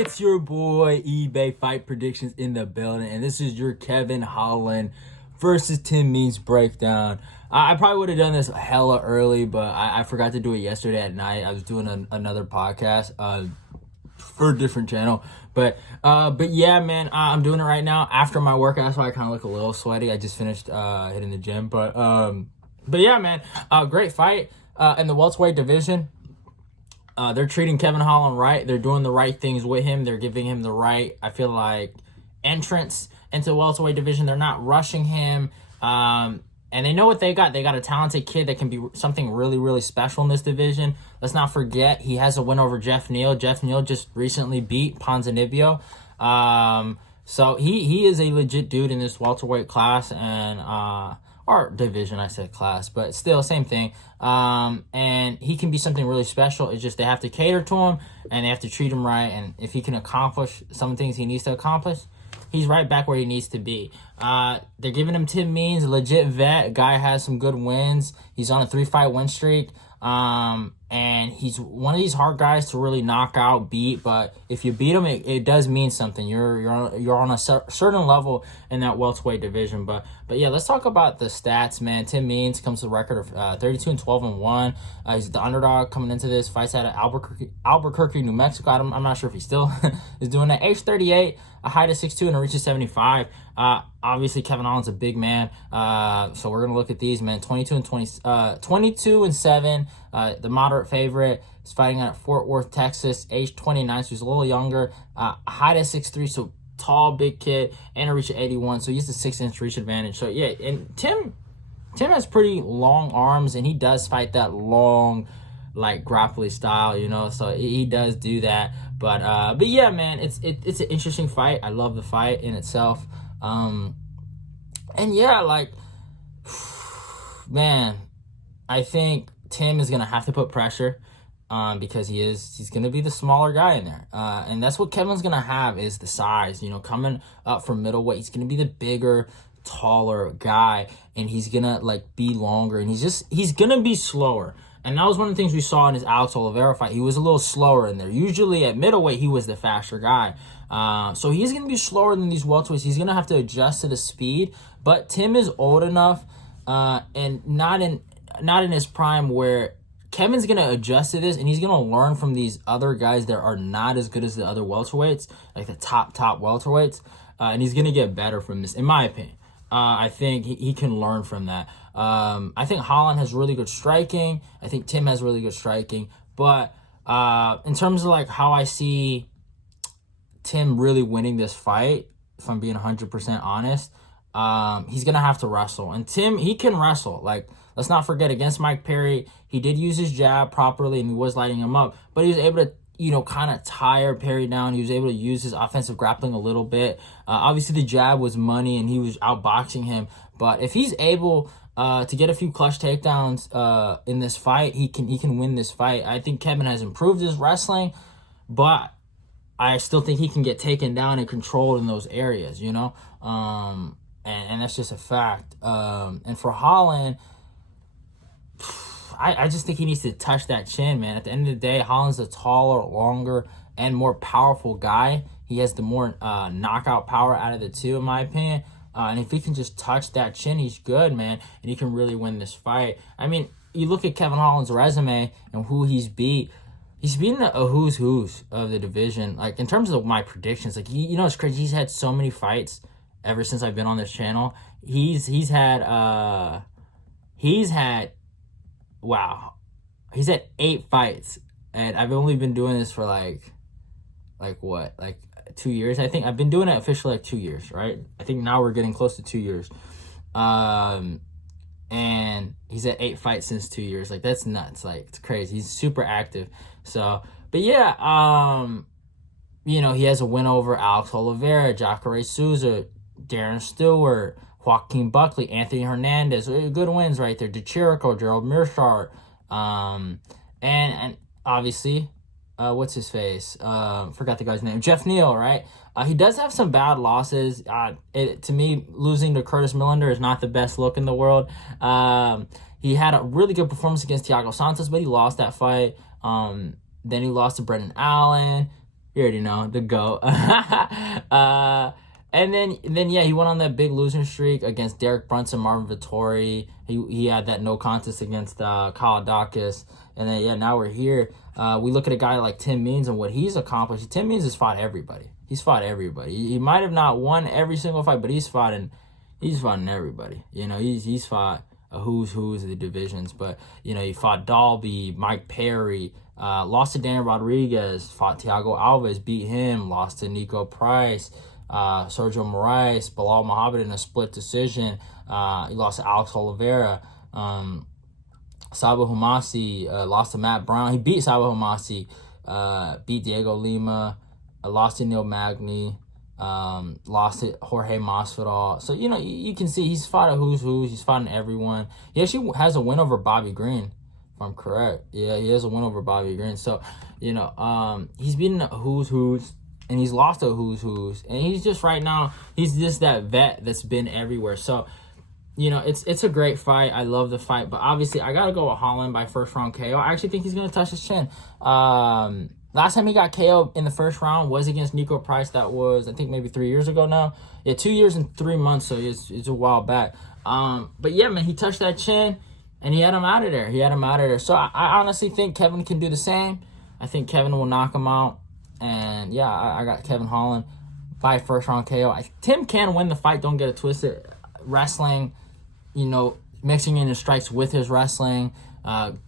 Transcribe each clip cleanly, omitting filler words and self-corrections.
It's your boy eBay Fight Predictions in the building, and this is your Kevin Holland versus Tim Means breakdown. I probably would have done this hella early, but I forgot to do it yesterday at night. I was doing another podcast for a different channel, but yeah, man, I'm doing it right now after my workout. That's why I kind of look a little sweaty. I just finished hitting the gym, but yeah, man, great fight in the welterweight division. They're treating Kevin Holland right. They're doing the right things with him. They're giving him the right, I feel like, entrance into the welterweight division. They're not rushing him. And they know what they got. They got a talented kid that can be something really, really special in this division. Let's not forget, he has a win over Jeff Neal. Jeff Neal just recently beat Ponzinibbio. So he is a legit dude in this welterweight class and or division, I said class, but still same thing. And he can be something really special. It's just they have to cater to him and they have to treat him right. And if he can accomplish some things he needs to accomplish, he's right back where he needs to be. They're giving him Tim Means, a legit vet. Guy has some good wins. He's on a 3-fight win streak. And he's one of these hard guys to really knock out, beat. But if you beat him, it does mean something. You're on a certain level in that welterweight division. But yeah, let's talk about the stats, man. Tim Means comes to a record of 32-12-1. He's the underdog coming into this. Fights out of Albuquerque, New Mexico. I'm not sure if he still is doing that. Age 38, a height of 6'2", and a reach of 75. Obviously, Kevin Holland's a big man. So we're gonna look at these, man. 22-7. The moderate favorite is fighting out of Fort Worth, Texas. Age 29, so he's a little younger. Height of 6'3", so tall, big kid, and a reach of 81. So he has a 6-inch reach advantage. So yeah, and Tim has pretty long arms, and he does fight that long, like grappling style, you know. So he does do that. But yeah, man, it's an interesting fight. I love the fight in itself. And yeah, like, man, I think Tim is gonna have to put pressure because he's gonna be the smaller guy in there. And that's what Kevin's gonna have, is the size, you know, coming up from middleweight. He's gonna be the bigger, taller guy, and he's gonna like be longer, and he's gonna be slower. And that was one of the things we saw in his Alex Oliveira fight. He was a little slower in there. Usually at middleweight, he was the faster guy. So he's going to be slower than these welterweights. He's going to have to adjust to the speed. But Tim is old enough and not in his prime where Kevin's going to adjust to this, and he's going to learn from these other guys that are not as good as the other welterweights, like the top welterweights. And he's going to get better from this, in my opinion. I think he can learn from that. I think Holland has really good striking. I think Tim has really good striking. But in terms of like how I see Tim really winning this fight, if I'm being 100% honest, he's going to have to wrestle. And Tim, he can wrestle. Like, let's not forget, against Mike Perry, he did use his jab properly and he was lighting him up. But he was able to, you know, kind of tire Perry down. He was able to use his offensive grappling a little bit. Obviously, the jab was money, and he was outboxing him. But if he's able to get a few clutch takedowns in this fight, he can win this fight. I think Kevin has improved his wrestling, but I still think he can get taken down and controlled in those areas, you know? And that's just a fact. And for Holland, I just think he needs to touch that chin, man. At the end of the day, Holland's a taller, longer, and more powerful guy. He has the more knockout power out of the two, in my opinion. And if he can just touch that chin, he's good, man. And he can really win this fight. I mean, you look at Kevin Holland's resume and who he's beat. He's beaten a who's of the division. Like, in terms of my predictions, like, you know, it's crazy. He's had so many fights ever since I've been on this channel. He's had 8 fights, and I've only been doing this for like 2 years. I think I've been doing it officially like 2 years, right? I think now we're getting close to 2 years. And he's at 8 fights since 2 years. Like, that's nuts. Like, it's crazy. He's super active. So, but yeah, you know, he has a win over Alex Oliveira, Jacare Souza, Darren Stewart, Joaquin Buckley, Anthony Hernandez. Good wins right there. DeChirico, Gerald Mearshart, and obviously, what's his face? Forgot the guy's name. Jeff Neal, right? He does have some bad losses. To me, losing to Curtis Millender is not the best look in the world. He had a really good performance against Thiago Santos, but he lost that fight. Then he lost to Brendan Allen. You already know the GOAT. And then yeah, he went on that big losing streak against Derek Brunson, Marvin Vettori. He had that no contest against Kyle Dawkins. And then yeah, now we're here. We look at a guy like Tim Means and what he's accomplished. Tim Means has fought everybody. He's fought everybody. He might have not won every single fight, but he's fought in everybody. You know, he's fought a who's of the divisions. But you know, he fought Dalby, Mike Perry. Lost to Daniel Rodriguez, fought Thiago Alves, beat him, lost to Nico Price, Sergio Moraes, Bilal Muhammad in a split decision. He lost to Alex Oliveira. Saba Humasi lost to Matt Brown. He beat Saba Humasi, beat Diego Lima, lost to Neil Magny, lost to Jorge Masvidal. So, you know, you can see he's fought a who's. He's fought everyone. He actually has a win over Bobby Green. I'm correct. Yeah, he has a win over Bobby Green. So, you know, he's beaten who's and he's lost to who's. And he's just right now, he's just that vet that's been everywhere. So, you know, it's a great fight. I love the fight. But obviously, I got to go with Holland by first round KO. I actually think he's going to touch his chin. Last time he got KO in the first round was against Nico Price. That was, I think, maybe 3 years ago now. Yeah, 2 years and 3 months. So it's a while back. But yeah, man, he touched that chin. And he had him out of there. So I honestly think Kevin can do the same. I think Kevin will knock him out. And yeah, I got Kevin Holland by first round KO. Tim can win the fight. Don't get it twisted. Wrestling, you know, mixing in his strikes with his wrestling.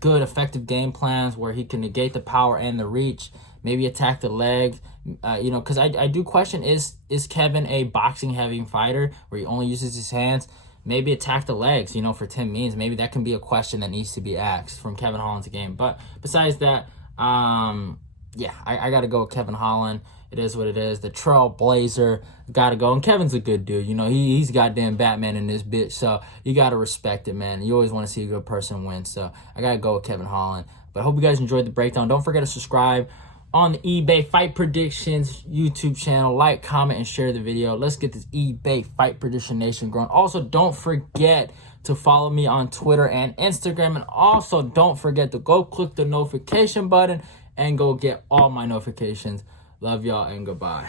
Good, effective game plans where he can negate the power and the reach. Maybe attack the leg. You know, because I do question, is Kevin a boxing heavy fighter where he only uses his hands? Maybe attack the legs, you know, for Tim Means. Maybe that can be a question that needs to be asked from Kevin Holland's game. But besides that, yeah, I got to go with Kevin Holland. It is what it is. The Trailblazer, got to go. And Kevin's a good dude. You know, he's goddamn Batman in this bitch. So you got to respect it, man. You always want to see a good person win. So I got to go with Kevin Holland. But I hope you guys enjoyed the breakdown. Don't forget to subscribe on the eBay Fight Predictions YouTube channel. Like, comment, and share the video. Let's get this eBay Fight Prediction Nation growing. Also, don't forget to follow me on Twitter and Instagram. And also, don't forget to go click the notification button and go get all my notifications. Love y'all and goodbye.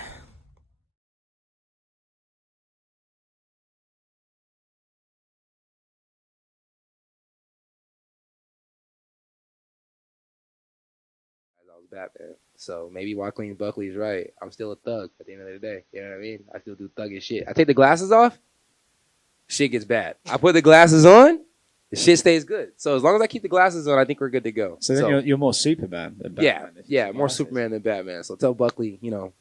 I was Batman. So maybe Joaquin Buckley's right. I'm still a thug at the end of the day. You know what I mean? I still do thuggish shit. I take the glasses off, shit gets bad. I put the glasses on, the shit stays good. So as long as I keep the glasses on, I think we're good to go. So then you're more Superman than Batman. Yeah, more Superman than Batman. So tell Buckley, you know,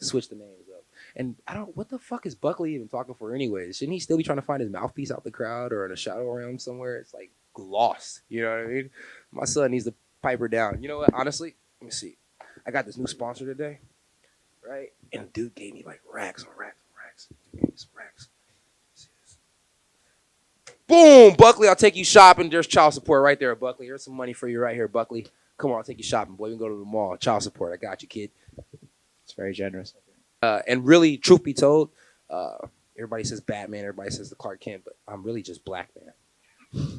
switch the names up. And what the fuck is Buckley even talking for anyways? Shouldn't he still be trying to find his mouthpiece out the crowd or in a shadow realm somewhere? It's like lost. You know what I mean? My son needs to pipe her down. You know what? Honestly, let me see. I got this new sponsor today, right? And the dude gave me like racks on racks on racks. Dude gave me some racks. Boom, Buckley, I'll take you shopping. There's child support right there, Buckley. Here's some money for you right here, Buckley. Come on, I'll take you shopping, boy. We can go to the mall. Child support. I got you, kid. It's very generous. And really, truth be told, everybody says Batman, everybody says the Clark Kent, but I'm really just Black Man.